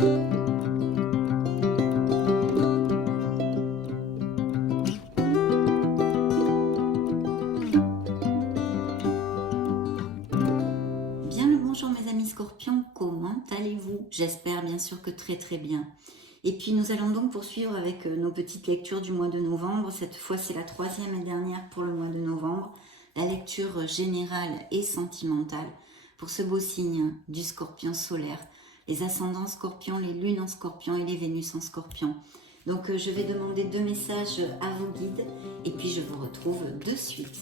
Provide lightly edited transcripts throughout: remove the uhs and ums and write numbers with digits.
Bien le bonjour mes amis scorpions, comment allez-vous? J'espère bien sûr que très bien. Et puis nous allons donc poursuivre avec nos petites lectures du mois de novembre. Cette fois c'est la troisième et dernière pour le mois de novembre. La lecture générale et sentimentale pour ce beau signe du scorpion solaire. Les ascendants scorpions, les lunes en scorpion et les Vénus en scorpion. Donc je vais demander 2 messages à vos guides et puis je vous retrouve de suite.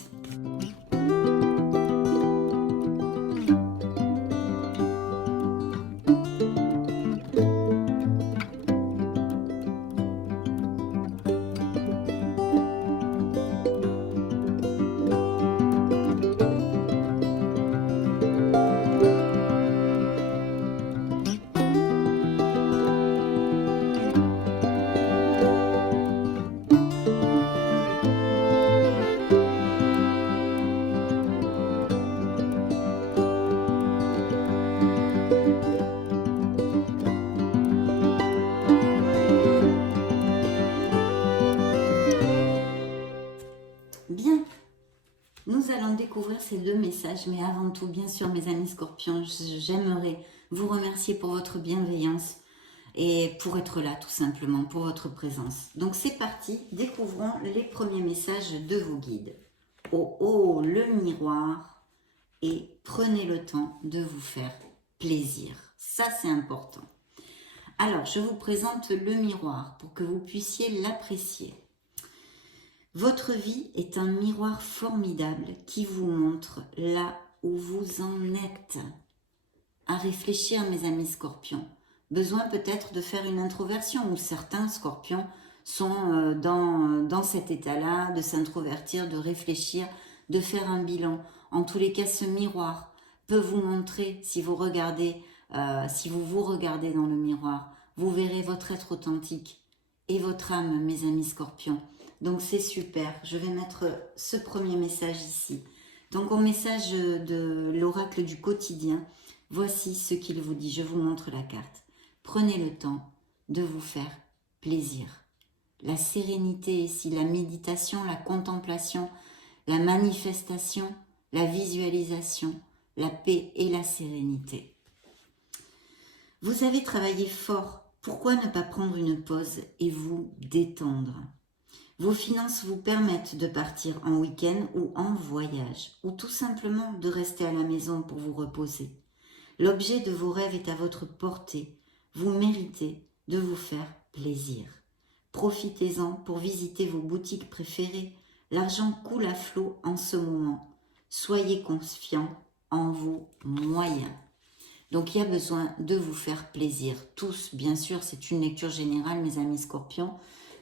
Bien, nous allons découvrir ces 2 messages, mais avant tout, bien sûr, mes amis scorpions, j'aimerais vous remercier pour votre bienveillance et pour être là, tout simplement, pour votre présence. Donc c'est parti, découvrons les premiers messages de vos guides. Oh oh, le miroir, et prenez le temps de vous faire plaisir. Ça, c'est important. Alors, je vous présente le miroir pour que vous puissiez l'apprécier. Votre vie est un miroir formidable qui vous montre là où vous en êtes. À réfléchir, mes amis scorpions. Besoin peut-être de faire une introversion, ou certains scorpions sont dans cet état-là, de s'introvertir, de réfléchir, de faire un bilan. En tous les cas, ce miroir peut vous montrer, si vous regardez, si vous vous regardez dans le miroir, vous verrez votre être authentique et votre âme, mes amis scorpions. Donc c'est super, je vais mettre ce premier message ici. Donc au message de l'oracle du quotidien, voici ce qu'il vous dit, je vous montre la carte. Prenez le temps de vous faire plaisir. La sérénité ici, la méditation, la contemplation, la manifestation, la visualisation, la paix et la sérénité. Vous avez travaillé fort, pourquoi ne pas prendre une pause et vous détendre ? Vos finances vous permettent de partir en week-end ou en voyage, ou tout simplement de rester à la maison pour vous reposer. L'objet de vos rêves est à votre portée. Vous méritez de vous faire plaisir. Profitez-en pour visiter vos boutiques préférées. L'argent coule à flot en ce moment. Soyez confiants en vos moyens. Donc il y a besoin de vous faire plaisir. Tous, bien sûr, c'est une lecture générale, mes amis scorpions.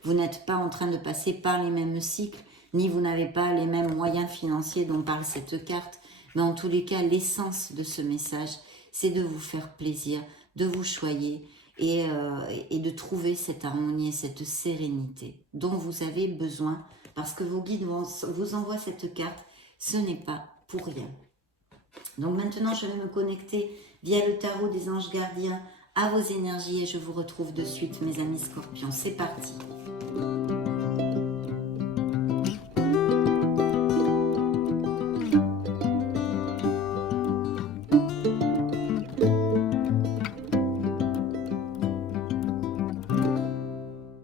Vous n'êtes pas en train de passer par les mêmes cycles, ni vous n'avez pas les mêmes moyens financiers dont parle cette carte. Mais en tous les cas, l'essence de ce message, c'est de vous faire plaisir, de vous choyer et de trouver cette harmonie et cette sérénité dont vous avez besoin parce que vos guides vous envoient cette carte. Ce n'est pas pour rien. Donc maintenant, je vais me connecter via le tarot des anges gardiens à vos énergies et je vous retrouve de suite, mes amis scorpions. C'est parti.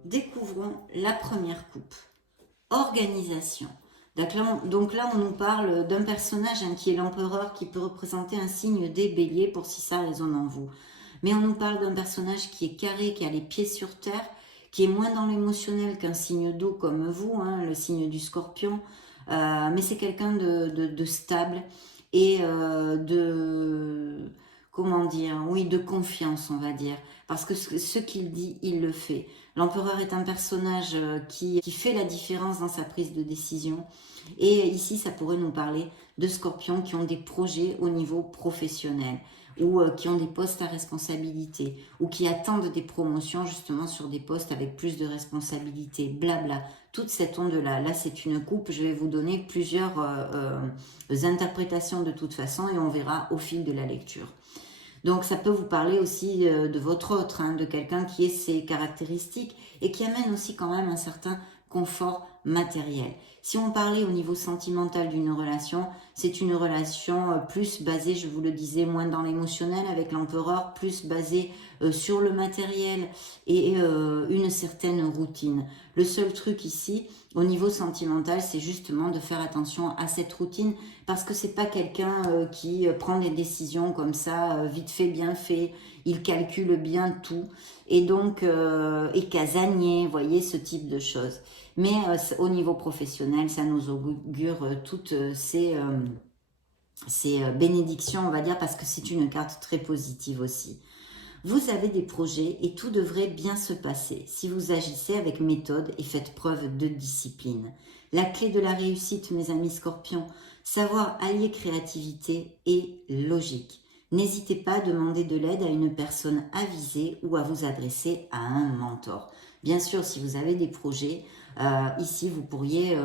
Découvrons la première coupe. Organisation. Donc là, on nous parle d'un personnage qui est l'empereur, qui peut représenter un signe des béliers, pour si ça résonne en vous. Mais on nous parle d'un personnage qui est carré, qui a les pieds sur terre, qui est moins dans l'émotionnel qu'un signe d'eau comme vous, hein, le signe du scorpion. Mais c'est quelqu'un de stable et comment dire, oui, de confiance, on va dire. Parce que ce qu'il dit, il le fait. L'empereur est un personnage qui fait la différence dans sa prise de décision. Et ici, ça pourrait nous parler de scorpions qui ont des projets au niveau professionnel ou qui ont des postes à responsabilité ou qui attendent des promotions justement sur des postes avec plus de responsabilité, blabla. Toute cette onde-là, là c'est une coupe, je vais vous donner plusieurs interprétations de toute façon et on verra au fil de la lecture. Donc ça peut vous parler aussi de votre autre, hein, de quelqu'un qui ait ses caractéristiques et qui amène aussi quand même un certain confort matériel. Si on parlait au niveau sentimental d'une relation, c'est une relation plus basée, je vous le disais, moins dans l'émotionnel avec l'empereur, plus basée sur le matériel et une certaine routine. Le seul truc ici, au niveau sentimental, c'est justement de faire attention à cette routine parce que c'est pas quelqu'un qui prend des décisions comme ça, vite fait, bien fait, il calcule bien tout et donc est casanier, voyez, ce type de choses. Mais au niveau professionnel, ça nous augure toutes ces bénédictions, on va dire, parce que c'est une carte très positive aussi. Vous avez des projets et tout devrait bien se passer si vous agissez avec méthode et faites preuve de discipline. La clé de la réussite, mes amis scorpions, savoir allier créativité et logique. N'hésitez pas à demander de l'aide à une personne avisée ou à vous adresser à un mentor. Bien sûr, si vous avez des projets, ici vous pourriez,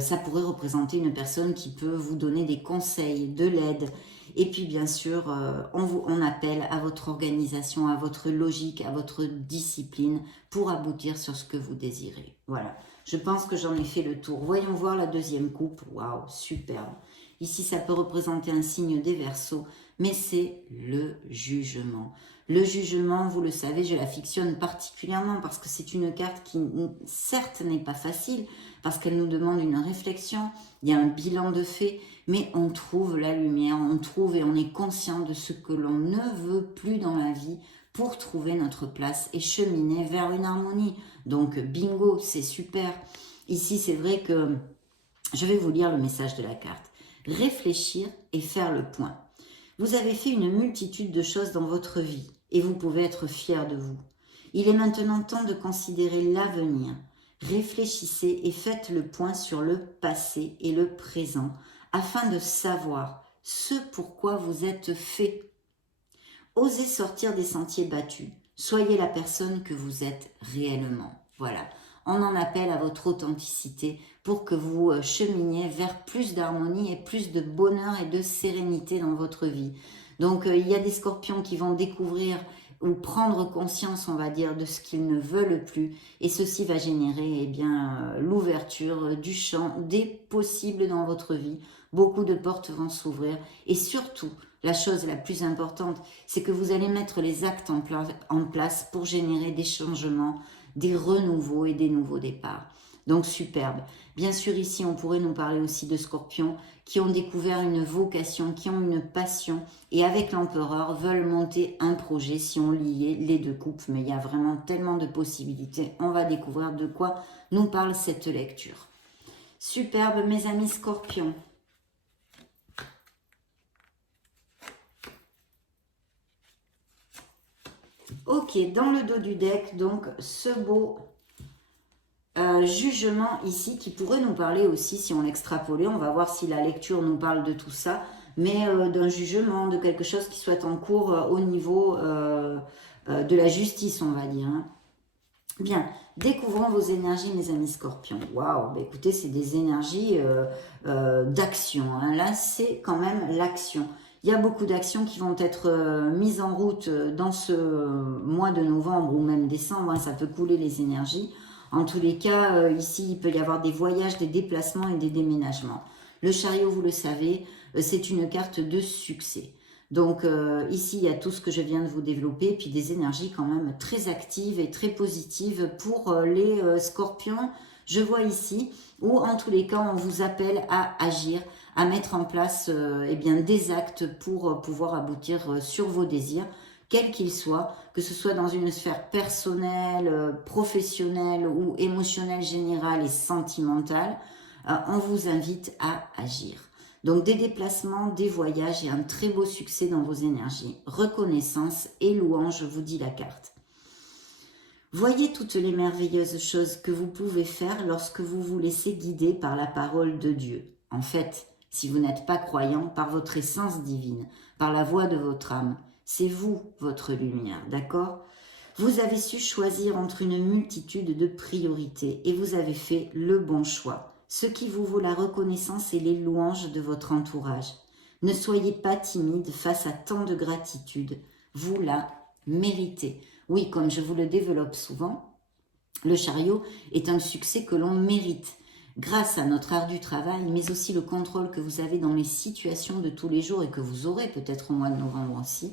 ça pourrait représenter une personne qui peut vous donner des conseils, de l'aide. Et puis bien sûr, on appelle à votre organisation, à votre logique, à votre discipline pour aboutir sur ce que vous désirez. Voilà, je pense que j'en ai fait le tour. Voyons voir la deuxième coupe. Waouh, superbe. Ici, ça peut représenter un signe des Verseaux, mais c'est le jugement. Le jugement, vous le savez, je l'affectionne particulièrement parce que c'est une carte qui, certes, n'est pas facile, parce qu'elle nous demande une réflexion, il y a un bilan de fait, mais on trouve la lumière, on trouve et on est conscient de ce que l'on ne veut plus dans la vie pour trouver notre place et cheminer vers une harmonie. Donc, bingo, c'est super. Ici, c'est vrai que je vais vous lire le message de la carte. Réfléchir et faire le point. Vous avez fait une multitude de choses dans votre vie et vous pouvez être fier de vous. Il est maintenant temps de considérer l'avenir. Réfléchissez et faites le point sur le passé et le présent afin de savoir ce pourquoi vous êtes fait. Osez sortir des sentiers battus. Soyez la personne que vous êtes réellement. Voilà. On en appelle à votre authenticité pour que vous cheminiez vers plus d'harmonie et plus de bonheur et de sérénité dans votre vie. Donc, il y a des scorpions qui vont découvrir ou prendre conscience, on va dire, de ce qu'ils ne veulent plus. Et ceci va générer eh bien, l'ouverture du champ des possibles dans votre vie. Beaucoup de portes vont s'ouvrir. Et surtout, la chose la plus importante, c'est que vous allez mettre les actes en place pour générer des changements, des renouveaux et des nouveaux départs. Donc superbe. Bien sûr, ici, on pourrait nous parler aussi de scorpions qui ont découvert une vocation, qui ont une passion et avec l'empereur veulent monter un projet si on liait les deux coupes. Mais il y a vraiment tellement de possibilités. On va découvrir de quoi nous parle cette lecture. Superbe, mes amis scorpions. Ok, dans le dos du deck, donc ce beau jugement ici qui pourrait nous parler aussi, si on l'extrapolait, on va voir si la lecture nous parle de tout ça, mais d'un jugement, de quelque chose qui soit en cours au niveau de la justice, on va dire. Hein. Bien, découvrons vos énergies, mes amis scorpions. Waouh, bah écoutez, c'est des énergies d'action. Hein. Là, c'est quand même l'action. Il y a beaucoup d'actions qui vont être mises en route dans ce mois de novembre ou même décembre. Hein, ça peut couler les énergies. En tous les cas, ici, il peut y avoir des voyages, des déplacements et des déménagements. Le chariot, vous le savez, c'est une carte de succès. Donc ici, il y a tout ce que je viens de vous développer, puis des énergies quand même très actives et très positives pour les scorpions. Je vois ici, où en tous les cas, on vous appelle à agir, à mettre en place eh bien, des actes pour pouvoir aboutir sur vos désirs, quels qu'ils soient, que ce soit dans une sphère personnelle, professionnelle ou émotionnelle générale et sentimentale, on vous invite à agir. Donc des déplacements, des voyages et un très beau succès dans vos énergies. Reconnaissance et louange, vous dit la carte. Voyez toutes les merveilleuses choses que vous pouvez faire lorsque vous vous laissez guider par la parole de Dieu. En fait, si vous n'êtes pas croyant, par votre essence divine, par la voix de votre âme, c'est vous, votre lumière, d'accord ? Vous avez su choisir entre une multitude de priorités et vous avez fait le bon choix, ce qui vous vaut la reconnaissance et les louanges de votre entourage. Ne soyez pas timide face à tant de gratitude. vous la méritez. Oui, comme je vous le développe souvent, le chariot est un succès que l'on mérite grâce à notre ardu travail, mais aussi le contrôle que vous avez dans les situations de tous les jours et que vous aurez peut-être au mois de novembre aussi,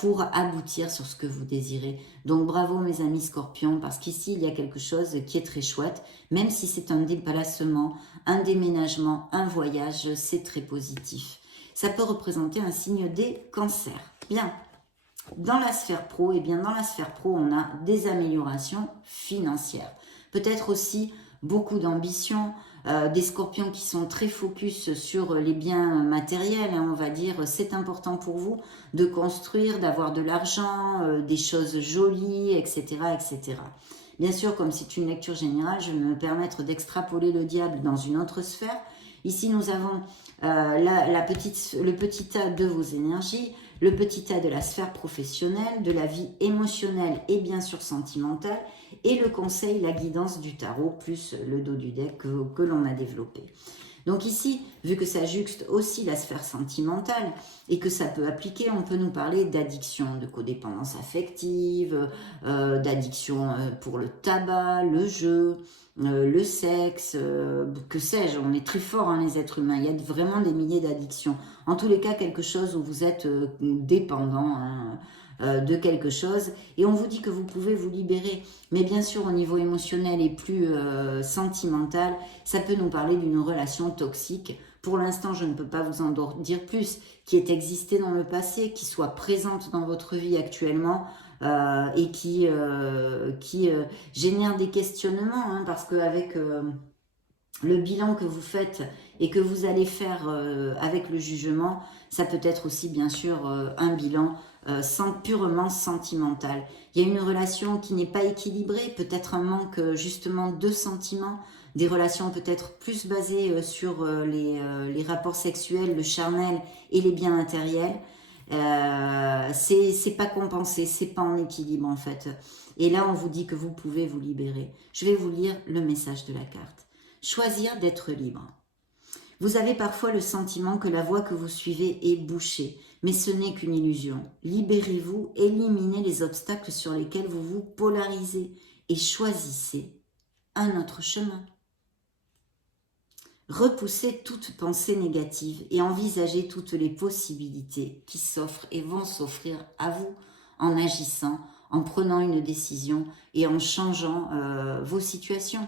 pour aboutir sur ce que vous désirez. Donc bravo mes amis scorpions, parce qu'ici il y a quelque chose qui est très chouette, même si c'est un déplacement, un déménagement, un voyage, c'est très positif. Ça peut représenter un signe des cancers. Bien, dans la sphère pro, eh bien dans la sphère pro, on a des améliorations financières. Peut-être aussi beaucoup d'ambition, des scorpions qui sont très focus sur les biens matériels, hein, on va dire, c'est important pour vous de construire, d'avoir de l'argent, des choses jolies, etc., etc. Bien sûr, comme c'est une lecture générale, je vais me permettre d'extrapoler le diable dans une autre sphère. Ici, nous avons le petit tas de vos énergies, le petit tas de la sphère professionnelle, de la vie émotionnelle et bien sûr sentimentale, et le conseil, la guidance du tarot, plus le dos du deck que l'on a développé. Donc ici, vu que ça juxte aussi la sphère sentimentale et que ça peut appliquer, on peut nous parler d'addiction, de codépendance affective, d'addiction pour le tabac, le jeu, le sexe, que sais-je, on est très fort hein, les êtres humains, il y a vraiment des milliers d'addictions. En tous les cas, quelque chose où vous êtes dépendant hein, de quelque chose, et on vous dit que vous pouvez vous libérer, mais bien sûr au niveau émotionnel et plus sentimental, ça peut nous parler d'une relation toxique. Pour l'instant, je ne peux pas vous en dire plus, qui ait existé dans le passé, qui soit présente dans votre vie actuellement, et qui génère des questionnements, hein, parce qu'avec le bilan que vous faites et que vous allez faire avec le jugement, ça peut être aussi bien sûr un bilan purement sentimental. Il y a une relation qui n'est pas équilibrée, peut-être un manque justement de sentiments, des relations peut-être plus basées sur les rapports sexuels, le charnel et les biens matériels. C'est pas compensé, c'est pas en équilibre en fait. Et là on vous dit que vous pouvez vous libérer. Je vais vous lire le message de la carte. Choisir d'être libre. Vous avez parfois le sentiment que la voie que vous suivez est bouchée, mais ce n'est qu'une illusion. Libérez-vous, éliminez les obstacles sur lesquels vous vous polarisez et choisissez un autre chemin. Repoussez toute pensée négative et envisagez toutes les possibilités qui s'offrent et vont s'offrir à vous en agissant, en prenant une décision et en changeant vos situations.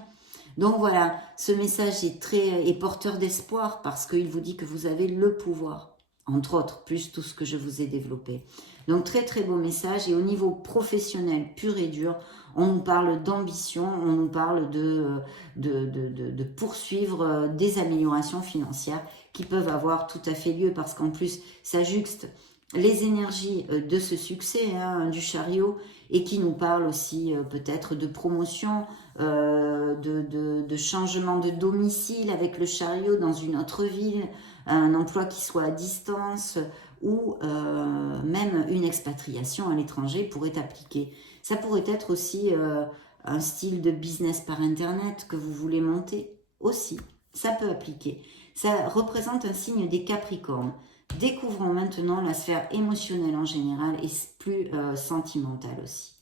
Donc voilà, ce message est porteur d'espoir parce qu'il vous dit que vous avez le pouvoir, entre autres, plus tout ce que je vous ai développé. Donc très très beau message, et au niveau professionnel pur et dur, on nous parle d'ambition, on nous parle de poursuivre des améliorations financières qui peuvent avoir tout à fait lieu, parce qu'en plus ça juxte les énergies de ce succès hein, du chariot, et qui nous parle aussi peut-être de promotion, de changement de domicile avec le chariot dans une autre ville, un emploi qui soit à distance, ou même une expatriation à l'étranger pourrait appliquer. Ça pourrait être aussi un style de business par internet que vous voulez monter aussi, ça peut appliquer. Ça représente un signe des Capricornes. Découvrons maintenant la sphère émotionnelle en général et plus sentimentale aussi.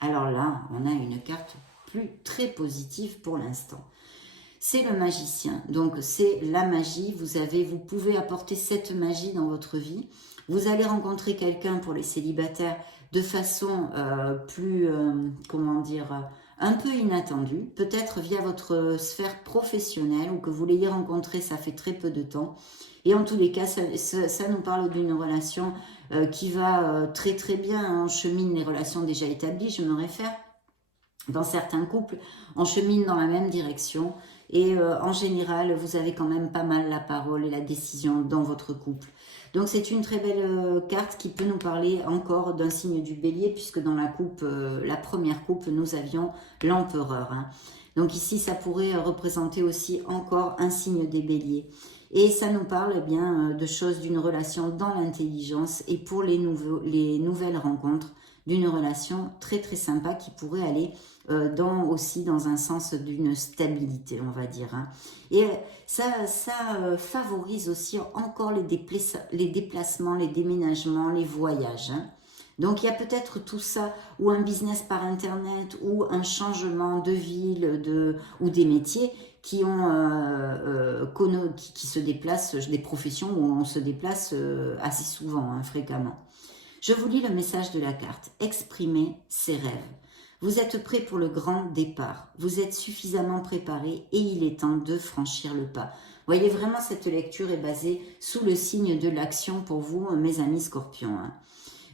Alors là, on a une carte très positive pour l'instant. C'est le magicien, donc c'est la magie. Vous pouvez apporter cette magie dans votre vie. Vous allez rencontrer quelqu'un pour les célibataires de façon un peu inattendue, peut-être via votre sphère professionnelle ou que vous l'ayez rencontré, ça fait très peu de temps. Et en tous les cas, ça nous parle d'une relation qui va très très bien. On chemine les relations déjà établies, je me réfère. Dans certains couples, on chemine dans la même direction. Et en général, vous avez quand même pas mal la parole et la décision dans votre couple. Donc c'est une très belle carte qui peut nous parler encore d'un signe du bélier, puisque dans la première coupe, nous avions l'empereur. Hein. Donc ici, ça pourrait représenter aussi encore un signe des béliers. Et ça nous parle eh bien de choses, d'une relation dans l'intelligence, et pour les nouvelles rencontres, d'une relation très très sympa qui pourrait aller aussi dans un sens d'une stabilité, on va dire. Hein. Et ça favorise aussi encore les déplacements, les déménagements, les voyages. Hein. Donc il y a peut-être tout ça, ou un business par internet, ou un changement de ville, ou des métiers qui se déplacent, des professions où on se déplace assez souvent, hein, fréquemment. Je vous lis le message de la carte. Exprimez ses rêves. Vous êtes prêt pour le grand départ. Vous êtes suffisamment préparé et il est temps de franchir le pas. Vous voyez, vraiment, cette lecture est basée sous le signe de l'action pour vous, mes amis scorpions. Hein.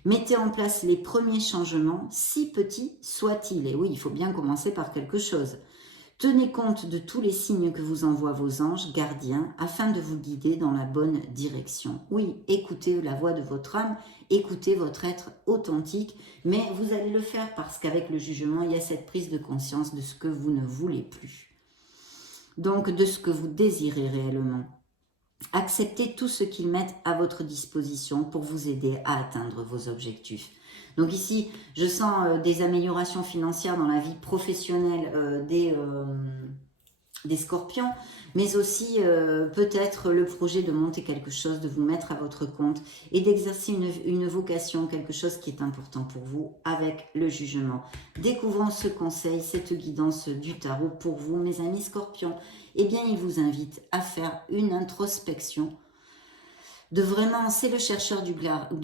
Mettez en place les premiers changements, si petits soient-ils. Et oui, il faut bien commencer par quelque chose. Tenez compte de tous les signes que vous envoient vos anges gardiens afin de vous guider dans la bonne direction. Oui, écoutez la voix de votre âme, écoutez votre être authentique, mais vous allez le faire parce qu'avec le jugement, il y a cette prise de conscience de ce que vous ne voulez plus. Donc, de ce que vous désirez réellement. Acceptez tout ce qu'ils mettent à votre disposition pour vous aider à atteindre vos objectifs. Donc ici, je sens des améliorations financières dans la vie professionnelle des scorpions, mais aussi peut-être le projet de monter quelque chose, de vous mettre à votre compte et d'exercer une vocation, quelque chose qui est important pour vous avec le jugement. Découvrons ce conseil, cette guidance du tarot pour vous, mes amis scorpions. Eh bien, il vous invite à faire une introspection c'est le chercheur du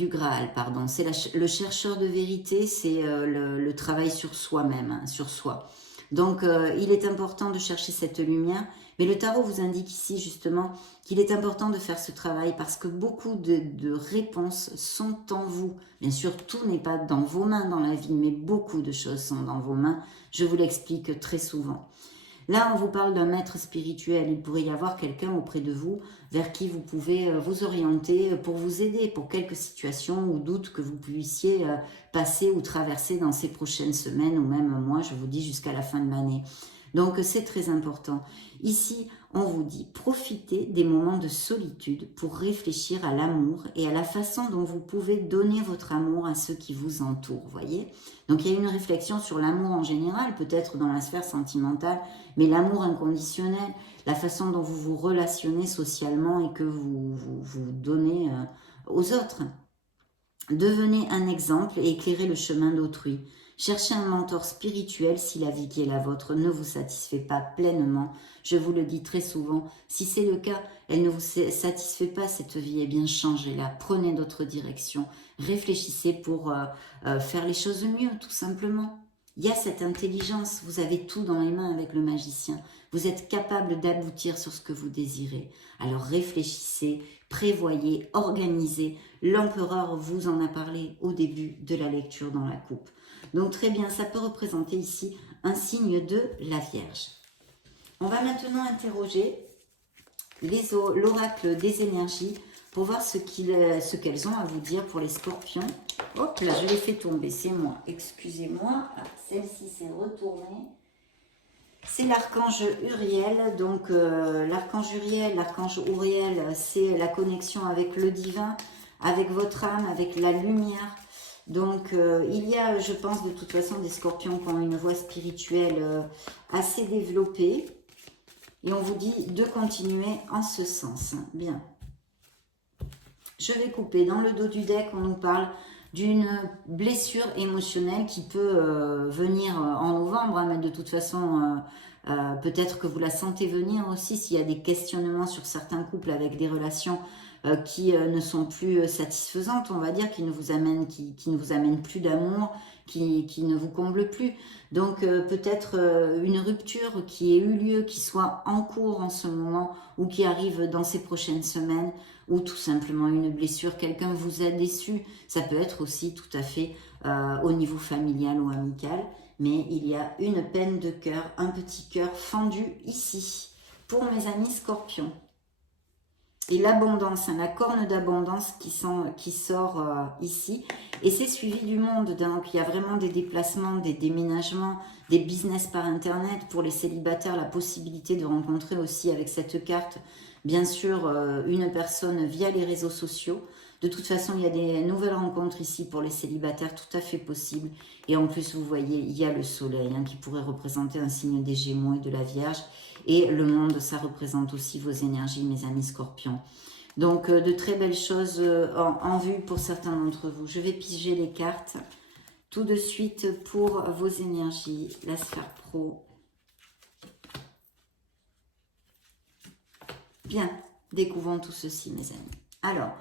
Graal, pardon. C'est le chercheur de vérité, c'est le travail sur soi-même, hein, sur soi. Donc, il est important de chercher cette lumière, mais le tarot vous indique ici justement qu'il est important de faire ce travail parce que beaucoup de réponses sont en vous. Bien sûr, tout n'est pas dans vos mains dans la vie, mais beaucoup de choses sont dans vos mains. Je vous l'explique très souvent. Là, on vous parle d'un maître spirituel. Il pourrait y avoir quelqu'un auprès de vous vers qui vous pouvez vous orienter pour vous aider, pour quelques situations ou doutes que vous puissiez passer ou traverser dans ces prochaines semaines ou même mois, je vous dis, jusqu'à la fin de l'année. Donc, c'est très important. Ici, on vous dit, profitez des moments de solitude pour réfléchir à l'amour et à la façon dont vous pouvez donner votre amour à ceux qui vous entourent, voyez. Donc, il y a une réflexion sur l'amour en général, peut-être dans la sphère sentimentale, mais l'amour inconditionnel, la façon dont vous vous relationnez socialement et que vous donnez aux autres. Devenez un exemple et éclairez le chemin d'autrui. Cherchez un mentor spirituel si la vie qui est la vôtre ne vous satisfait pas pleinement. Je vous le dis très souvent, si c'est le cas, elle ne vous satisfait pas cette vie, eh bien changez-la, prenez d'autres directions, réfléchissez pour faire les choses mieux tout simplement. Il y a cette intelligence, vous avez tout dans les mains avec le magicien, vous êtes capable d'aboutir sur ce que vous désirez. Alors réfléchissez, prévoyez, organisez. L'empereur vous en a parlé au début de la lecture dans la coupe. Donc très bien, ça peut représenter ici un signe de la Vierge. On va maintenant interroger l'oracle des énergies pour voir ce qu'elles ont à vous dire pour les scorpions. Hop là, je l'ai fait tomber, c'est moi. Excusez-moi, celle-ci s'est retournée. C'est l'archange Uriel. Donc l'archange Uriel, c'est la connexion avec le divin, avec votre âme, avec la lumière. Donc, il y a, je pense, de toute façon, des scorpions qui ont une voie spirituelle assez développée. Et on vous dit de continuer en ce sens. Bien. Je vais couper. Dans le dos du deck, on nous parle d'une blessure émotionnelle qui peut venir en novembre. Hein, mais de toute façon, peut-être que vous la sentez venir aussi s'il y a des questionnements sur certains couples avec des relations qui ne sont plus satisfaisantes, on va dire, qui ne vous amènent plus d'amour, qui ne vous comblent plus. Donc peut-être une rupture qui ait eu lieu, qui soit en cours en ce moment ou qui arrive dans ces prochaines semaines, ou tout simplement une blessure, quelqu'un vous a déçu. Ça peut être aussi tout à fait au niveau familial ou amical, mais il y a une peine de cœur, un petit cœur fendu ici, pour mes amis scorpions. Et l'abondance, hein, la corne d'abondance qui sort ici. Et c'est suivi du monde. Donc il y a vraiment des déplacements, des déménagements, des business par internet. Pour les célibataires, la possibilité de rencontrer aussi avec cette carte, bien sûr, une personne via les réseaux sociaux. De toute façon, il y a des nouvelles rencontres ici pour les célibataires, tout à fait possibles. Et en plus, vous voyez, il y a le soleil hein, qui pourrait représenter un signe des Gémeaux et de la Vierge. Et le monde, ça représente aussi vos énergies, mes amis scorpions. Donc, de très belles choses en vue pour certains d'entre vous. Je vais piger les cartes tout de suite pour vos énergies, la sphère pro. Bien, découvrons tout ceci, mes amis. Alors,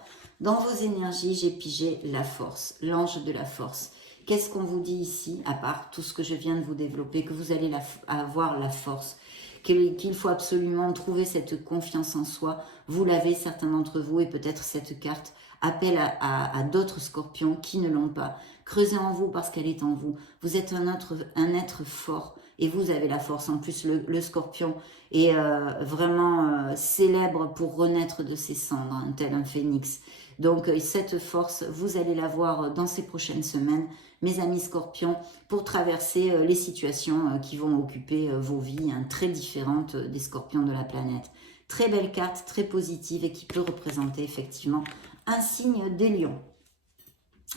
dans vos énergies, j'ai pigé la force, l'ange de la force. Qu'est-ce qu'on vous dit ici, à part tout ce que je viens de vous développer, que vous allez avoir la force, qu'il faut absolument trouver cette confiance en soi. Vous l'avez, certains d'entre vous, et peut-être cette carte appelle à d'autres scorpions qui ne l'ont pas. Creusez en vous parce qu'elle est en vous. Vous êtes un être fort et vous avez la force. En plus, le scorpion est vraiment célèbre pour renaître de ses cendres, hein, tel un phénix. Donc, cette force, vous allez la voir dans ces prochaines semaines, mes amis scorpions, pour traverser les situations qui vont occuper vos vies, hein, très différentes des scorpions de la planète. Très belle carte, très positive et qui peut représenter effectivement un signe des lions.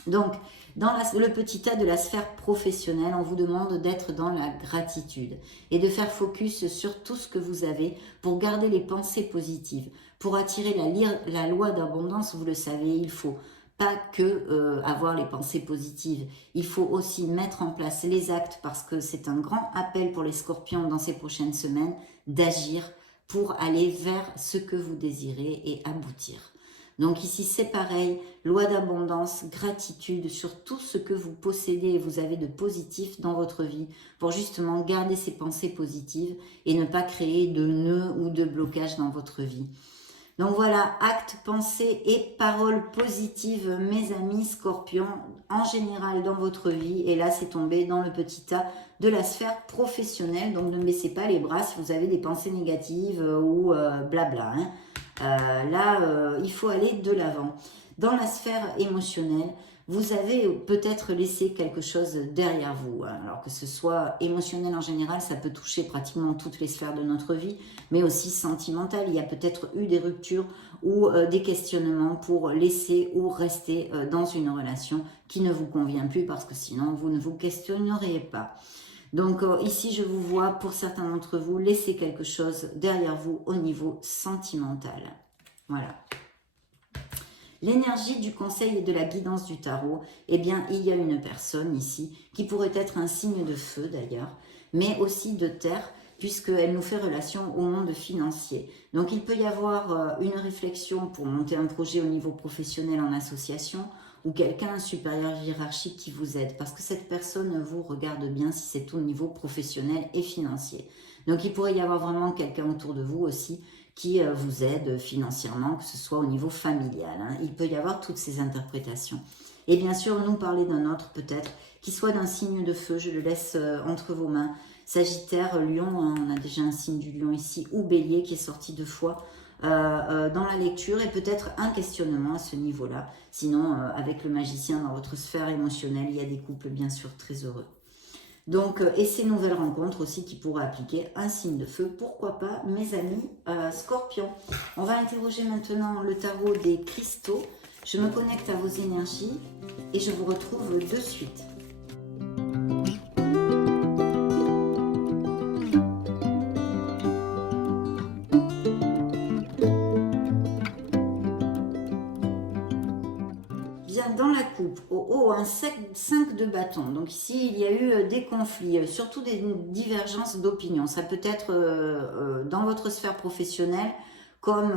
Donc, dans le petit tas de la sphère professionnelle, on vous demande d'être dans la gratitude et de faire focus sur tout ce que vous avez pour garder les pensées positives. Pour attirer la loi d'abondance, vous le savez, il faut pas que avoir les pensées positives. Il faut aussi mettre en place les actes parce que c'est un grand appel pour les scorpions dans ces prochaines semaines d'agir pour aller vers ce que vous désirez et aboutir. Donc ici, c'est pareil, loi d'abondance, gratitude sur tout ce que vous possédez et vous avez de positif dans votre vie pour justement garder ces pensées positives et ne pas créer de nœuds ou de blocages dans votre vie. Donc voilà, actes, pensées et paroles positives, mes amis scorpions, en général dans votre vie. Et là, c'est tombé dans le petit tas de la sphère professionnelle. Donc ne baissez pas les bras si vous avez des pensées négatives ou blabla. Hein. Il faut aller de l'avant. Dans la sphère émotionnelle, vous avez peut-être laissé quelque chose derrière vous. Alors que ce soit émotionnel en général, ça peut toucher pratiquement toutes les sphères de notre vie, mais aussi sentimental. Il y a peut-être eu des ruptures ou des questionnements pour laisser ou rester dans une relation qui ne vous convient plus parce que sinon vous ne vous questionneriez pas. Donc ici, je vous vois, pour certains d'entre vous, laisser quelque chose derrière vous au niveau sentimental. Voilà. L'énergie du conseil et de la guidance du tarot, eh bien, il y a une personne ici qui pourrait être un signe de feu d'ailleurs, mais aussi de terre, puisqu'elle nous fait relation au monde financier. Donc, il peut y avoir une réflexion pour monter un projet au niveau professionnel en association, ou quelqu'un, un supérieur hiérarchique qui vous aide, parce que cette personne vous regarde bien si c'est au niveau professionnel et financier. Donc il pourrait y avoir vraiment quelqu'un autour de vous aussi qui vous aide financièrement, que ce soit au niveau familial. Hein. Il peut y avoir toutes ces interprétations. Et bien sûr, nous parler d'un autre peut-être, qui soit d'un signe de feu, je le laisse entre vos mains. Sagittaire, Lion, hein, on a déjà un signe du Lion ici, ou Bélier qui est sorti 2 fois. Dans la lecture et peut-être un questionnement à ce niveau-là. Sinon, avec le magicien dans votre sphère émotionnelle, il y a des couples bien sûr très heureux. Donc, et ces nouvelles rencontres aussi qui pourraient appliquer un signe de feu, pourquoi pas, mes amis scorpions. On va interroger maintenant le tarot des cristaux. Je me connecte à vos énergies et je vous retrouve de suite. Dans la coupe, au haut, un 5 de bâton. Donc ici, il y a eu des conflits, surtout des divergences d'opinion. Ça peut être dans votre sphère professionnelle, comme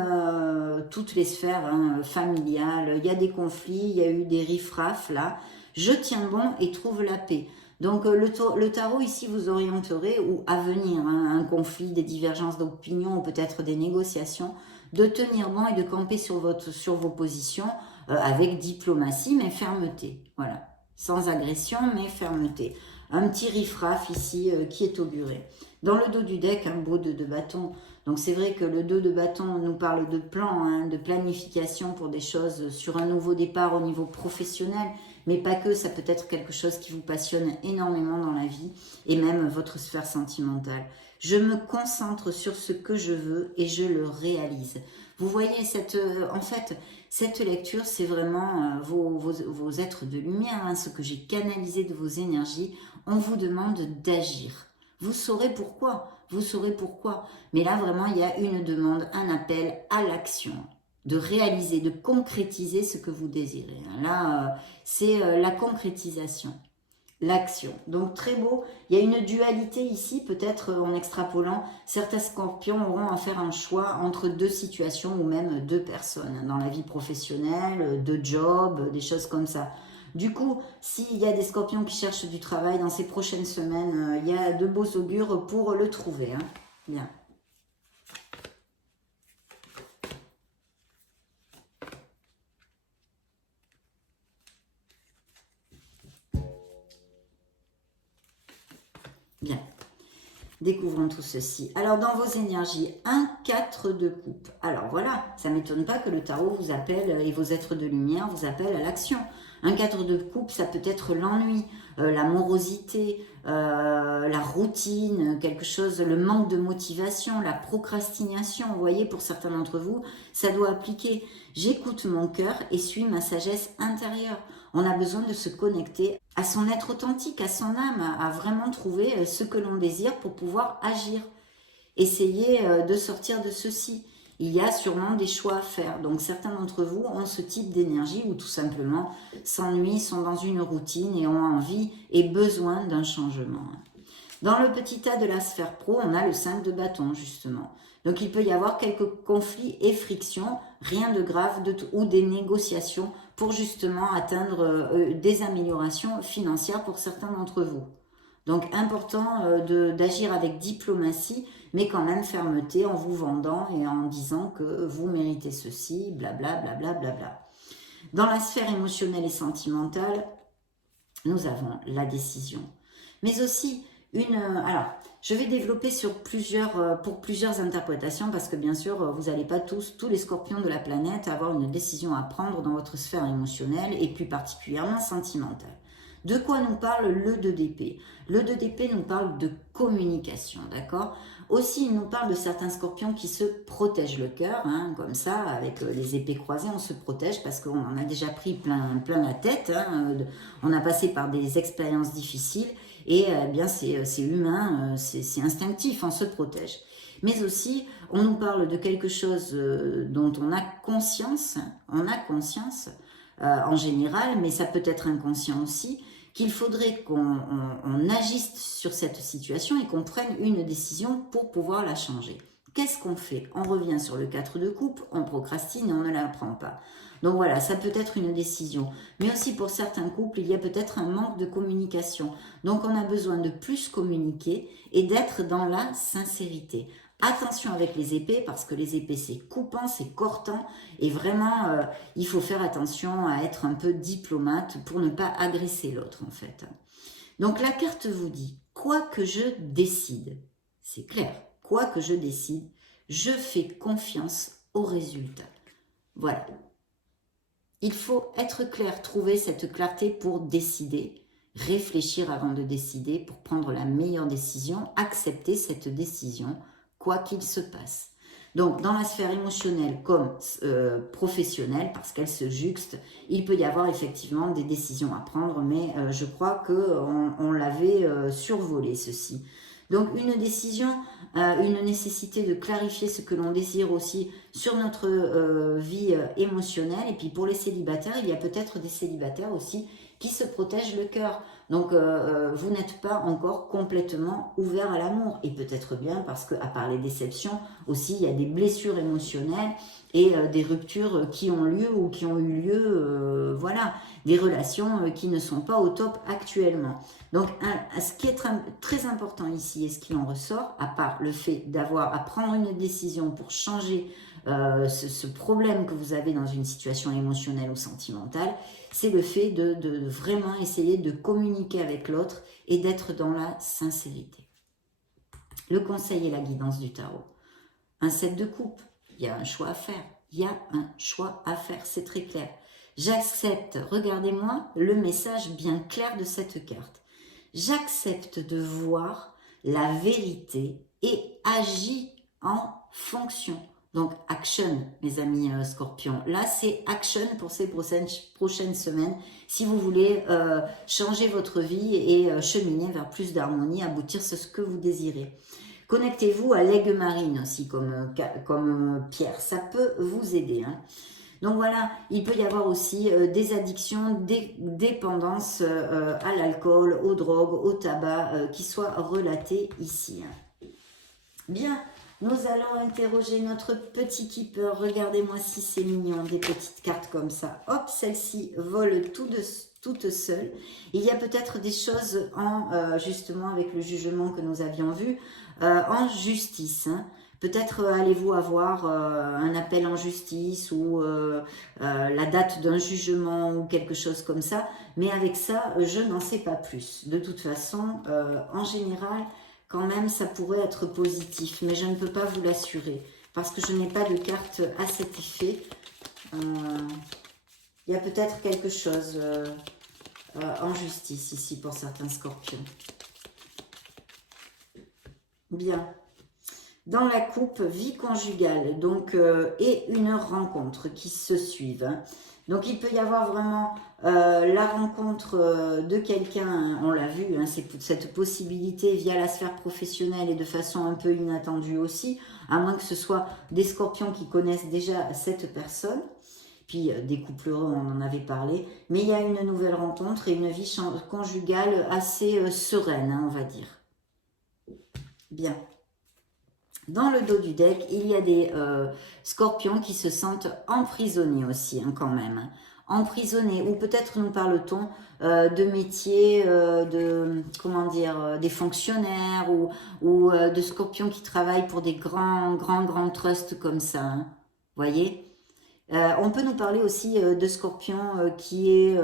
toutes les sphères hein, familiales. Il y a des conflits, il y a eu des riffraffes là. Je tiens bon et trouve la paix. Donc le tarot ici vous orienterait ou à venir hein, un conflit, des divergences d'opinion ou peut-être des négociations, de tenir bon et de camper sur vos positions avec diplomatie mais fermeté. Voilà, sans agression mais fermeté. Un petit riffraff ici qui est auguré. Dans le dos du deck, un beau 2 de bâton. Donc c'est vrai que le 2 de bâton nous parle de plan, hein, de planification pour des choses sur un nouveau départ au niveau professionnel, mais pas que, ça peut être quelque chose qui vous passionne énormément dans la vie, et même votre sphère sentimentale. Je me concentre sur ce que je veux et je le réalise. Vous voyez, en fait, cette lecture, c'est vraiment vos êtres de lumière, hein, ce que j'ai canalisé de vos énergies. On vous demande d'agir. Vous saurez pourquoi, vous saurez pourquoi. Mais là, vraiment, il y a une demande, un appel à l'action, de réaliser, de concrétiser ce que vous désirez. Là, c'est la concrétisation. L'action. Donc très beau. Il y a une dualité ici, peut-être en extrapolant. Certains scorpions auront à faire un choix entre deux situations ou même deux personnes dans la vie professionnelle, deux jobs, des choses comme ça. Du coup, s'il y a des scorpions qui cherchent du travail dans ces prochaines semaines, il y a de beaux augures pour le trouver. Hein. Bien. Bien. Découvrons tout ceci. Alors, dans vos énergies, un 4 de coupe. Alors, voilà, ça ne m'étonne pas que le tarot vous appelle, et vos êtres de lumière vous appellent à l'action. Un 4 de coupe, ça peut être l'ennui, la morosité, la routine, quelque chose, le manque de motivation, la procrastination. Vous voyez, pour certains d'entre vous, ça doit appliquer. J'écoute mon cœur et suis ma sagesse intérieure. On a besoin de se connecter à son être authentique, à son âme, à vraiment trouver ce que l'on désire pour pouvoir agir. Essayez de sortir de ceci. Il y a sûrement des choix à faire. Donc certains d'entre vous ont ce type d'énergie ou tout simplement s'ennuient, sont dans une routine et ont envie et besoin d'un changement. Dans le petit tas de la sphère pro, on a le 5 de bâton justement. Donc il peut y avoir quelques conflits et frictions, rien de grave, ou des négociations pour justement atteindre des améliorations financières pour certains d'entre vous. Donc important d'agir avec diplomatie, mais quand même fermeté en vous vendant et en disant que vous méritez ceci, blablabla. Bla, bla, bla, bla. Dans la sphère émotionnelle et sentimentale, nous avons la décision. Mais aussi alors, je vais développer pour plusieurs interprétations parce que bien sûr, vous n'allez pas tous les scorpions de la planète avoir une décision à prendre dans votre sphère émotionnelle et plus particulièrement sentimentale. De quoi nous parle le 2 d'épée? Le 2 d'épée nous parle de communication, d'accord? Aussi, il nous parle de certains scorpions qui se protègent le cœur, hein, comme ça, avec les épées croisées, on se protège parce qu'on en a déjà pris plein la tête, hein, on a passé par des expériences difficiles et bien c'est humain, c'est instinctif, on se protège. Mais aussi, on nous parle de quelque chose dont on a conscience en général, mais ça peut être inconscient aussi, qu'il faudrait qu'on agisse sur cette situation et qu'on prenne une décision pour pouvoir la changer. Qu'est-ce qu'on fait? On revient sur le 4 de coupe, on procrastine et on ne la prend pas. Donc voilà, ça peut être une décision. Mais aussi pour certains couples, il y a peut-être un manque de communication. Donc on a besoin de plus communiquer et d'être dans la sincérité. Attention avec les épées parce que les épées c'est coupant, c'est cortant et vraiment il faut faire attention à être un peu diplomate pour ne pas agresser l'autre en fait. Donc la carte vous dit, quoi que je décide, c'est clair, quoi que je décide, je fais confiance au résultat. Voilà. Il faut être clair, trouver cette clarté pour décider, réfléchir avant de décider pour prendre la meilleure décision, accepter cette décision, quoi qu'il se passe. Donc, dans la sphère émotionnelle comme professionnelle, parce qu'elle se juxte, il peut y avoir effectivement des décisions à prendre, mais je crois qu'on l'avait survolé, ceci. Donc, une décision, une nécessité de clarifier ce que l'on désire aussi sur notre vie émotionnelle. Et puis, pour les célibataires, il y a peut-être des célibataires aussi qui se protègent le cœur. Donc, vous n'êtes pas encore complètement ouvert à l'amour. Et peut-être bien parce qu'à part les déceptions, aussi, il y a des blessures émotionnelles et des ruptures qui ont lieu ou qui ont eu lieu, voilà, des relations qui ne sont pas au top actuellement. Donc, ce qui est très important ici et ce qui en ressort, à part le fait d'avoir à prendre une décision pour changer ce problème que vous avez dans une situation émotionnelle ou sentimentale, c'est le fait de vraiment essayer de communiquer avec l'autre et d'être dans la sincérité. Le conseil et la guidance du tarot. Un 7 de coupe, il y a un choix à faire. Il y a un choix à faire, c'est très clair. J'accepte, regardez-moi le message bien clair de cette carte. J'accepte de voir la vérité et agis en fonction. Donc, action, mes amis scorpions. Là, c'est action pour ces prochaines semaines. Si vous voulez changer votre vie et cheminer vers plus d'harmonie, aboutir à ce que vous désirez. Connectez-vous à l'aigle marine aussi comme pierre. Ça peut vous aider. Hein. Donc voilà, il peut y avoir aussi des addictions, des dépendances à l'alcool, aux drogues, au tabac qui soient relatées ici. Hein. Bien. Nous allons interroger notre petit keeper. Regardez-moi si c'est mignon, des petites cartes comme ça. Hop, celle-ci vole toute seule. Il y a peut-être des choses justement avec le jugement que nous avions vu, en justice. Hein. Peut-être allez-vous avoir un appel en justice ou la date d'un jugement ou quelque chose comme ça. Mais avec ça, je n'en sais pas plus. De toute façon, en général, quand même, ça pourrait être positif, mais je ne peux pas vous l'assurer, parce que je n'ai pas de carte à cet effet. Il y a peut-être quelque chose en justice ici pour certains scorpions. Bien. Dans la coupe, vie conjugale, donc, et une rencontre qui se suivent. Hein. Donc, il peut y avoir vraiment la rencontre de quelqu'un, on l'a vu, hein, cette possibilité via la sphère professionnelle et de façon un peu inattendue aussi, à moins que ce soit des scorpions qui connaissent déjà cette personne. Puis des couples heureux, on en avait parlé. Mais il y a une nouvelle rencontre et une vie conjugale assez sereine, hein, on va dire. Bien. Dans le dos du deck, il y a des scorpions qui se sentent emprisonnés aussi, hein, quand même. Emprisonnés, ou peut-être nous parle-t-on de métiers, des fonctionnaires, ou de scorpions qui travaillent pour des grands trusts comme ça. Hein, voyez on peut nous parler aussi de scorpions qui est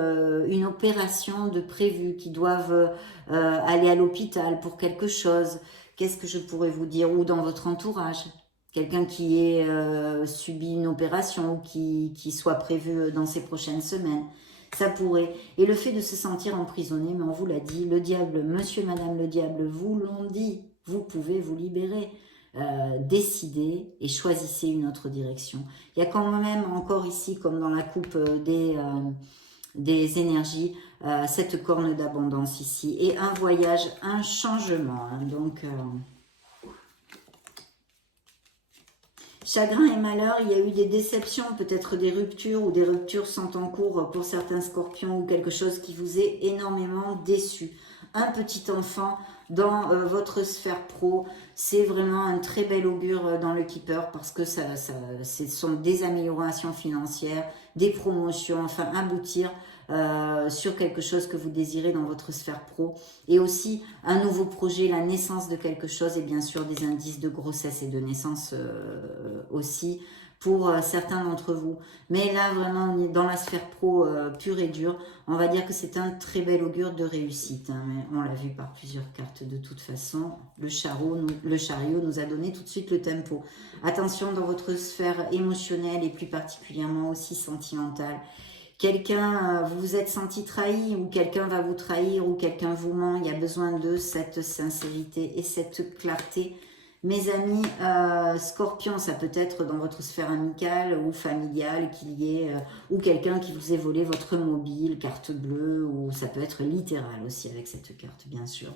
une opération de prévu, qui doivent aller à l'hôpital pour quelque chose. Qu'est-ce que je pourrais vous dire? Ou dans votre entourage, quelqu'un qui ait subi une opération ou qui soit prévu dans ces prochaines semaines. Ça pourrait. Et le fait de se sentir emprisonné, mais on vous l'a dit, le diable, monsieur, madame le diable, vous l'ont dit, vous pouvez vous libérer. Décidez et choisissez une autre direction. Il y a quand même encore ici, comme dans la coupe des énergies, cette corne d'abondance ici. Et un voyage, un changement. Hein, donc, chagrin et malheur, il y a eu des déceptions, peut-être des ruptures ou des ruptures sont en cours pour certains scorpions ou quelque chose qui vous est énormément déçu. Un petit enfant dans votre sphère pro, c'est vraiment un très bel augure dans le keeper parce que ce sont des améliorations financières, des promotions, enfin aboutir sur quelque chose que vous désirez dans votre sphère pro et aussi un nouveau projet, la naissance de quelque chose et bien sûr des indices de grossesse et de naissance aussi pour certains d'entre vous. Mais là, vraiment, on est dans la sphère pro pure et dure. On va dire que c'est un très bel augure de réussite. Hein, mais on l'a vu par plusieurs cartes de toute façon. Le chariot nous a donné tout de suite le tempo. Attention dans votre sphère émotionnelle et plus particulièrement aussi sentimentale. Quelqu'un, vous vous êtes senti trahi ou quelqu'un va vous trahir ou quelqu'un vous ment. Il y a besoin de cette sincérité et cette clarté. Mes amis scorpions, ça peut être dans votre sphère amicale ou familiale qu'il y ait, ou quelqu'un qui vous ait volé votre mobile, carte bleue, ou ça peut être littéral aussi avec cette carte, bien sûr.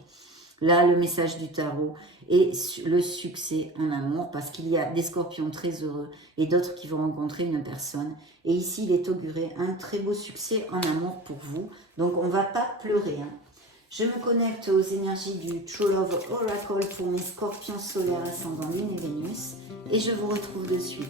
Là, le message du tarot est le succès en amour, parce qu'il y a des scorpions très heureux et d'autres qui vont rencontrer une personne. Et ici, il est auguré un très beau succès en amour pour vous. Donc, on ne va pas pleurer, hein. Je me connecte aux énergies du True Love Oracle pour mes scorpions solaires ascendant Lune et Vénus et je vous retrouve de suite.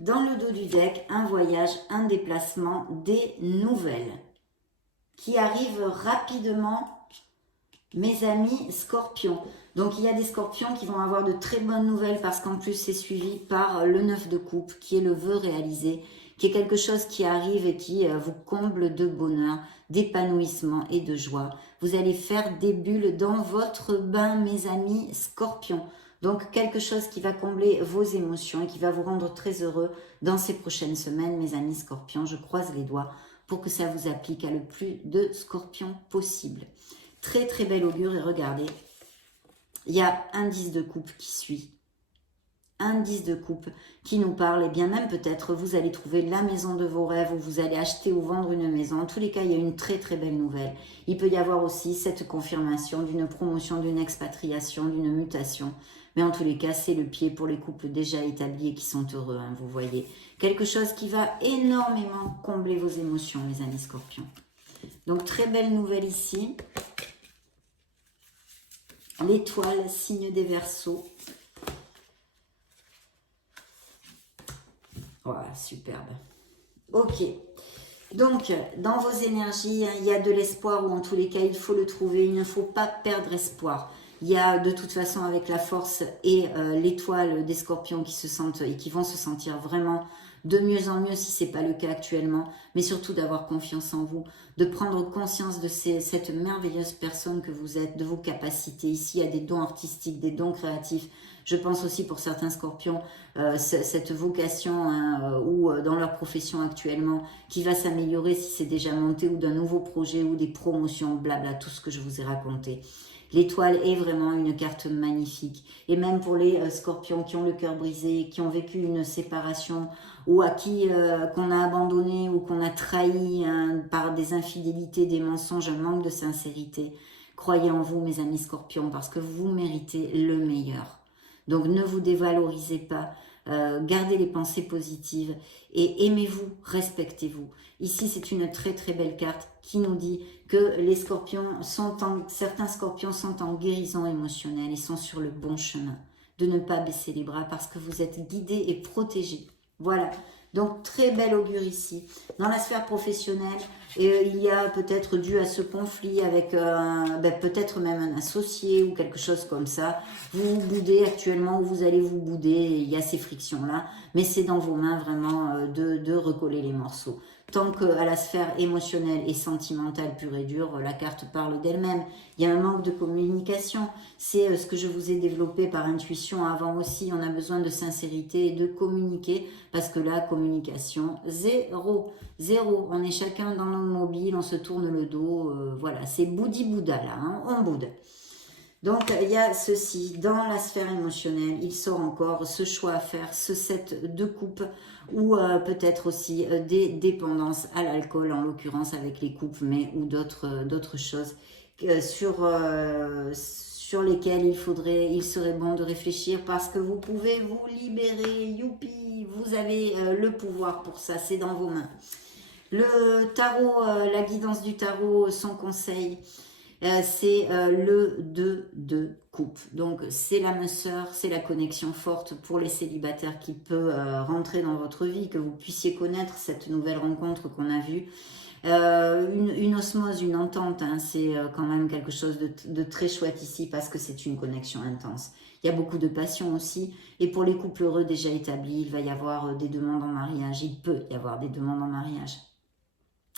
Dans le dos du deck, un voyage, un déplacement, des nouvelles qui arrivent rapidement, mes amis scorpions. Donc, il y a des scorpions qui vont avoir de très bonnes nouvelles parce qu'en plus, c'est suivi par le 9 de coupe qui est le vœu réalisé, qu'il y ait quelque chose qui arrive et qui vous comble de bonheur, d'épanouissement et de joie. Vous allez faire des bulles dans votre bain, mes amis Scorpions. Donc quelque chose qui va combler vos émotions et qui va vous rendre très heureux dans ces prochaines semaines, mes amis Scorpions. Je croise les doigts pour que ça vous applique à le plus de Scorpions possible. Très très bel augure et regardez, il y a un 10 de coupe qui suit. Un 10 de coupe qui nous parle, et bien même peut-être vous allez trouver la maison de vos rêves ou vous allez acheter ou vendre une maison. En tous les cas, il y a une très très belle nouvelle. Il peut y avoir aussi cette confirmation d'une promotion, d'une expatriation, d'une mutation. Mais en tous les cas, c'est le pied pour les couples déjà établis et qui sont heureux, hein, vous voyez. Quelque chose qui va énormément combler vos émotions, mes amis Scorpions. Donc très belle nouvelle ici. L'étoile, signe des Verseaux. Voilà, superbe. Ok. Donc, dans vos énergies, il y a de l'espoir, ou en tous les cas, il faut le trouver. Il ne faut pas perdre espoir. Il y a de toute façon, avec la force et l'étoile des Scorpions qui se sentent et qui vont se sentir vraiment de mieux en mieux si ce n'est pas le cas actuellement, mais surtout d'avoir confiance en vous, de prendre conscience de cette merveilleuse personne que vous êtes, de vos capacités. Ici, il y a des dons artistiques, des dons créatifs. Je pense aussi pour certains Scorpions, cette vocation hein, ou dans leur profession actuellement qui va s'améliorer si c'est déjà monté, ou d'un nouveau projet ou des promotions, blabla, tout ce que je vous ai raconté. L'étoile est vraiment une carte magnifique. Et même pour les Scorpions qui ont le cœur brisé, qui ont vécu une séparation, ou à qui qu'on a abandonné ou qu'on a trahi hein, par des infidélités, des mensonges, un manque de sincérité. Croyez en vous, mes amis Scorpions, parce que vous méritez le meilleur. Donc ne vous dévalorisez pas, gardez les pensées positives et aimez-vous, respectez-vous. Ici, c'est une très très belle carte qui nous dit que les Scorpions certains Scorpions sont en guérison émotionnelle et sont sur le bon chemin. De ne pas baisser les bras parce que vous êtes guidés et protégés. Voilà. Donc très bel augure ici. Dans la sphère professionnelle, il y a peut-être dû à ce conflit avec peut-être même un associé ou quelque chose comme ça. Vous vous boudez actuellement ou vous allez vous bouder, il y a ces frictions-là. Mais c'est dans vos mains vraiment de recoller les morceaux. Tant qu'à la sphère émotionnelle et sentimentale pure et dure, la carte parle d'elle-même. Il y a un manque de communication. C'est ce que je vous ai développé par intuition avant aussi. On a besoin de sincérité et de communiquer parce que la communication, zéro. Zéro. On est chacun dans nos mobiles, on se tourne le dos. Voilà, c'est boudi-bouda là, hein, on boude. Donc, il y a ceci, dans la sphère émotionnelle, il sort encore ce choix à faire, ce set de coupe, ou peut-être aussi des dépendances à l'alcool, en l'occurrence avec les coupes, mais ou d'autres choses sur lesquelles il serait bon de réfléchir parce que vous pouvez vous libérer, youpi, vous avez le pouvoir pour ça, c'est dans vos mains. Le tarot, la guidance du tarot, son conseil, c'est le 2 de coupe. Donc c'est l'âme sœur, c'est la connexion forte pour les célibataires qui peut rentrer dans votre vie, que vous puissiez connaître cette nouvelle rencontre qu'on a vue. Une osmose, une entente, hein, c'est quand même quelque chose de très chouette ici parce que c'est une connexion intense. Il y a beaucoup de passion aussi. Et pour les couples heureux déjà établis, il va y avoir des demandes en mariage. Il peut y avoir des demandes en mariage.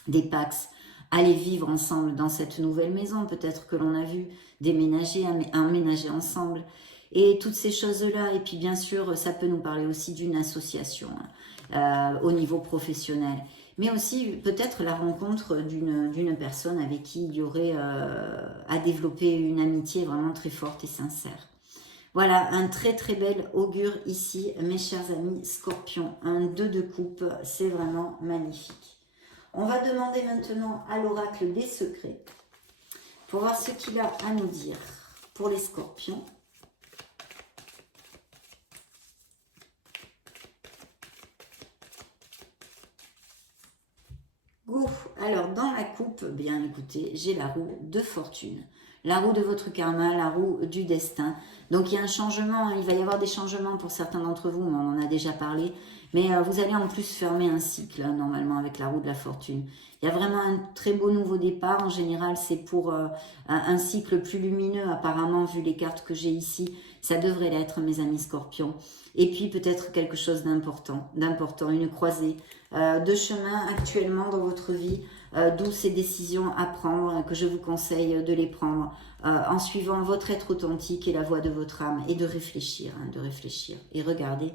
Des pax. Aller vivre ensemble dans cette nouvelle maison, peut-être que l'on a vu, déménager, emménager ensemble, et toutes ces choses-là. Et puis bien sûr, ça peut nous parler aussi d'une association au niveau professionnel, mais aussi peut-être la rencontre d'une personne avec qui il y aurait à développer une amitié vraiment très forte et sincère. Voilà, un très très bel augure ici, mes chers amis Scorpions. Un 2 de coupe, c'est vraiment magnifique. On va demander maintenant à l'oracle des secrets pour voir ce qu'il a à nous dire pour les Scorpions. Go. Alors, dans la coupe, bien écoutez, j'ai la roue de fortune. la roue de votre karma, la roue du destin. Donc il y a un changement, il va y avoir des changements pour certains d'entre vous, on en a déjà parlé, mais vous allez en plus fermer un cycle, hein, normalement, avec la roue de la fortune. Il y a vraiment un très beau nouveau départ, en général c'est pour un cycle plus lumineux, apparemment, vu les cartes que j'ai ici, ça devrait l'être, mes amis scorpions. Et puis peut-être quelque chose d'important, une croisée de chemin actuellement dans votre vie, d'où ces décisions à prendre, que je vous conseille de les prendre en suivant votre être authentique et la voix de votre âme, et de réfléchir, hein, de réfléchir. Et regardez,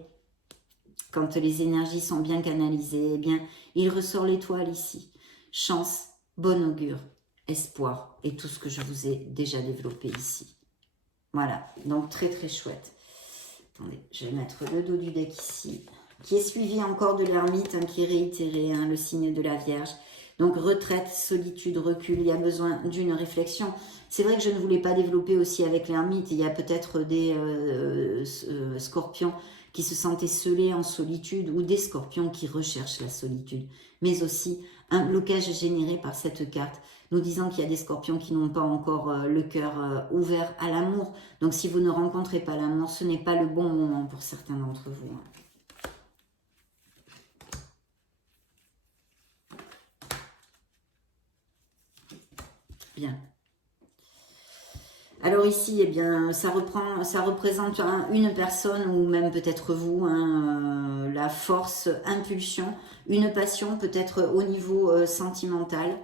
quand les énergies sont bien canalisées, eh bien, il ressort l'étoile ici. Chance, bon augure, espoir, et tout ce que je vous ai déjà développé ici. Voilà, donc très très chouette. Attendez, je vais mettre le dos du deck ici, qui est suivi encore de l'ermite, hein, qui est réitéré, hein, le signe de la Vierge. Donc retraite, solitude, recul, il y a besoin d'une réflexion. C'est vrai que je ne voulais pas développer aussi avec l'ermite. Il y a peut-être des scorpions qui se sentaient scellés en solitude, ou des scorpions qui recherchent la solitude. Mais aussi un blocage généré par cette carte, nous disant qu'il y a des scorpions qui n'ont pas encore le cœur ouvert à l'amour. Donc si vous ne rencontrez pas l'amour, ce n'est pas le bon moment pour certains d'entre vous. Bien. Alors ici, eh bien, ça représente une personne, ou même peut-être vous, hein, la force, impulsion, une passion peut-être au niveau sentimental,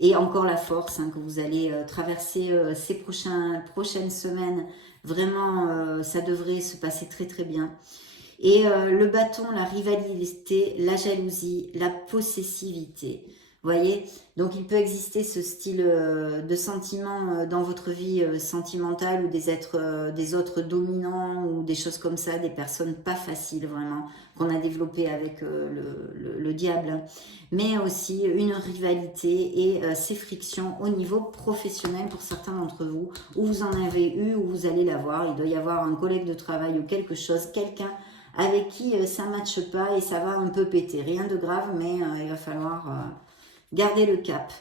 et encore la force, hein, que vous allez traverser ces prochaines semaines. Vraiment, ça devrait se passer très très bien. Et le bâton, la rivalité, la jalousie, la possessivité. Vous voyez, donc il peut exister ce style de sentiment dans votre vie sentimentale, ou des autres dominants, ou des choses comme ça, des personnes pas faciles vraiment, qu'on a développées avec le diable, hein. Mais aussi une rivalité et ces frictions au niveau professionnel pour certains d'entre vous, où vous en avez eu, ou vous allez l'avoir. Il doit y avoir un collègue de travail ou quelque chose, quelqu'un avec qui ça ne matche pas et ça va un peu péter. Rien de grave, mais il va falloir garder le cap.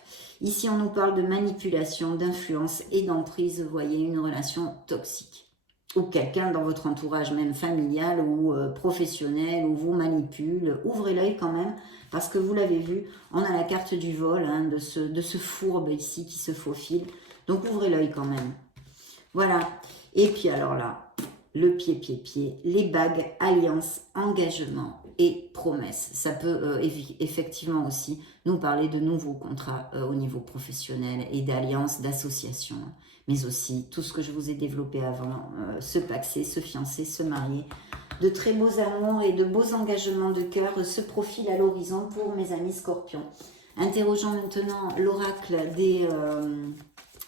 Ici, on nous parle de manipulation, d'influence et d'emprise. Vous voyez, une relation toxique. Ou quelqu'un dans votre entourage, même familial ou professionnel, ou vous manipule. Ouvrez l'œil quand même, parce que vous l'avez vu, on a la carte du vol, hein, de ce fourbe ici qui se faufile. Donc ouvrez l'œil quand même. Voilà. Et puis alors là, le pied, les bagues, alliances, engagements et promesses. Ça peut effectivement aussi nous parler de nouveaux contrats au niveau professionnel, et d'alliances, d'associations, mais aussi tout ce que je vous ai développé avant, se paxer, se fiancer, se marier. De très beaux amours et de beaux engagements de cœur se profilent à l'horizon pour mes amis scorpions. Interrogeons maintenant l'oracle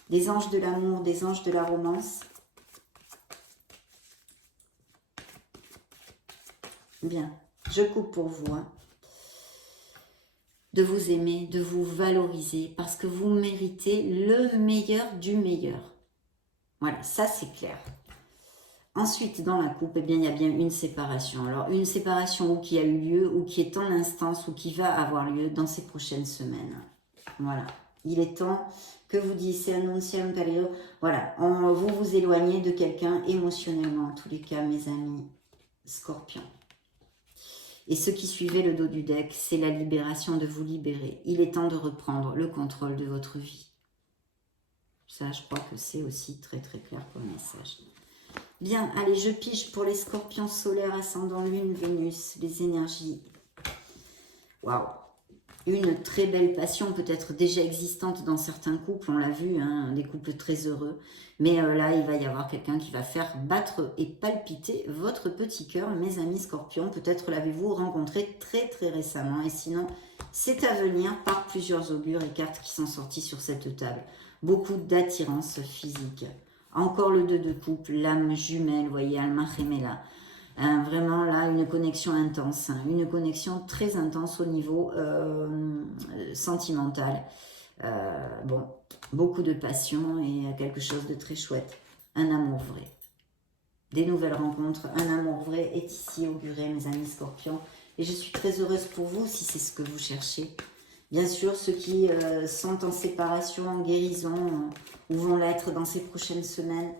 des anges de l'amour, des anges de la romance. Bien, je coupe pour vous, hein, de vous aimer, de vous valoriser, parce que vous méritez le meilleur du meilleur. Voilà, ça c'est clair. Ensuite, dans la coupe, eh bien, il y a bien une séparation. Alors, une séparation ou qui a eu lieu, ou qui est en instance, ou qui va avoir lieu dans ces prochaines semaines. Voilà, il est temps que vous disiez annoncier un période. Voilà, vous vous éloignez de quelqu'un émotionnellement, en tous les cas, mes amis scorpions. Et ce qui suivait le dos du deck, c'est la libération, de vous libérer. Il est temps de reprendre le contrôle de votre vie. Ça, je crois que c'est aussi très très clair comme message. Bien, allez, je pige pour les scorpions solaires, ascendant Lune, Vénus, les énergies. Waouh! Une très belle passion, peut-être déjà existante dans certains couples, on l'a vu, hein, des couples très heureux. Mais là, il va y avoir quelqu'un qui va faire battre et palpiter votre petit cœur, mes amis scorpions. Peut-être l'avez-vous rencontré très très récemment. Et sinon, c'est à venir par plusieurs augures et cartes qui sont sorties sur cette table. Beaucoup d'attirance physique. Encore le 2 de coupe, l'âme jumelle, vous voyez, Alma Gemela. Vraiment là, une connexion intense, hein, une connexion très intense au niveau sentimental. Bon, beaucoup de passion et quelque chose de très chouette. Un amour vrai. Des nouvelles rencontres, un amour vrai est ici auguré, mes amis scorpions. Et je suis très heureuse pour vous si c'est ce que vous cherchez. Bien sûr, ceux qui sont en séparation, en guérison, ou vont l'être dans ces prochaines semaines,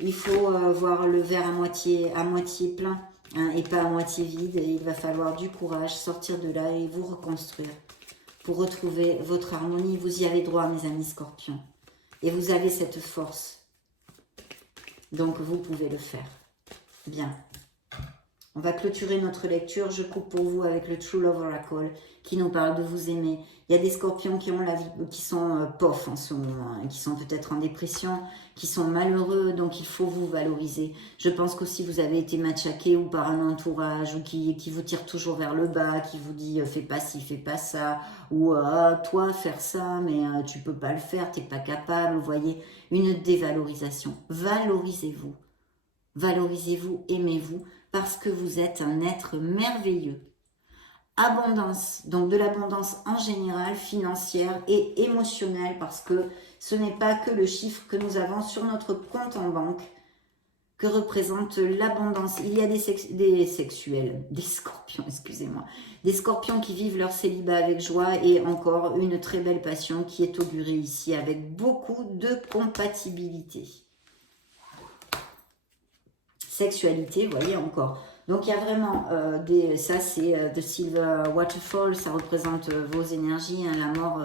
il faut voir le verre à moitié plein, hein, et pas à moitié vide. Et il va falloir du courage, sortir de là et vous reconstruire pour retrouver votre harmonie. Vous y avez droit, mes amis scorpions. Et vous avez cette force. Donc, vous pouvez le faire. Bien. On va clôturer notre lecture. Je coupe pour vous avec le True Love Oracle qui nous parle de vous aimer. Il y a des scorpions qui ont la vie, qui sont pof en ce moment, hein, qui sont peut-être en dépression, qui sont malheureux, donc il faut vous valoriser. Je pense qu'aussi vous avez été matraqué ou par un entourage ou qui vous tire toujours vers le bas, qui vous dit fais pas ci, fais pas ça, ou toi faire ça, mais tu peux pas le faire, t'es pas capable. Vous voyez, une dévalorisation. Valorisez-vous. Valorisez-vous, aimez-vous, parce que vous êtes un être merveilleux. Abondance, donc de l'abondance en général, financière et émotionnelle, parce que ce n'est pas que le chiffre que nous avons sur notre compte en banque que représente l'abondance. Il y a des sexuels, des scorpions, excusez-moi, des scorpions qui vivent leur célibat avec joie et encore une très belle passion qui est augurée ici avec beaucoup de compatibilité. Sexualité, vous voyez encore. Donc il y a vraiment ça c'est The Silver Waterfall, ça représente vos énergies, hein, la mort,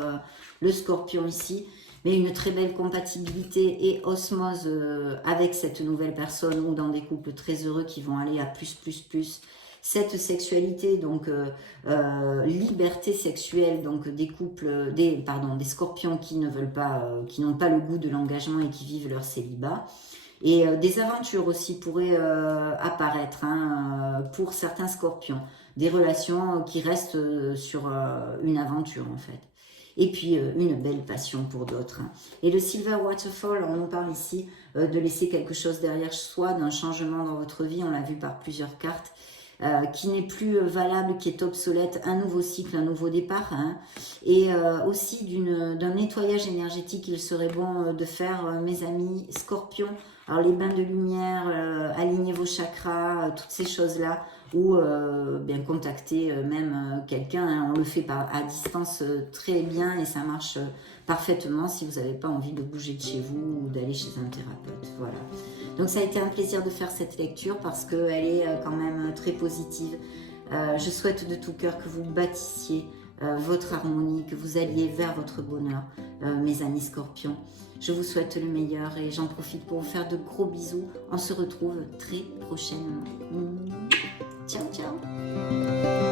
le scorpion ici, mais une très belle compatibilité et osmose avec cette nouvelle personne ou dans des couples très heureux qui vont aller à plus. Cette sexualité, donc liberté sexuelle, donc des couples, des scorpions qui ne veulent pas, qui n'ont pas le goût de l'engagement et qui vivent leur célibat. Et des aventures aussi pourraient apparaître hein, pour certains scorpions. Des relations qui restent sur une aventure en fait. Et puis une belle passion pour d'autres. Hein. Et le Silver Waterfall, on nous parle ici de laisser quelque chose derrière soi, d'un changement dans votre vie. On l'a vu par plusieurs cartes. Qui n'est plus valable, qui est obsolète, un nouveau cycle, un nouveau départ, hein, et aussi d'un nettoyage énergétique qu'il serait bon de faire, mes amis scorpions. Alors les bains de lumière, aligner vos chakras, toutes ces choses-là, ou bien contacter même quelqu'un, hein, on le fait à distance très bien et ça marche parfaitement si vous n'avez pas envie de bouger de chez vous ou d'aller chez un thérapeute. Voilà. Donc ça a été un plaisir de faire cette lecture parce qu'elle est quand même très positive. Je souhaite de tout cœur que vous bâtissiez votre harmonie, que vous alliez vers votre bonheur, mes amis scorpions. Je vous souhaite le meilleur et j'en profite pour vous faire de gros bisous. On se retrouve très prochainement. Ciao, ciao.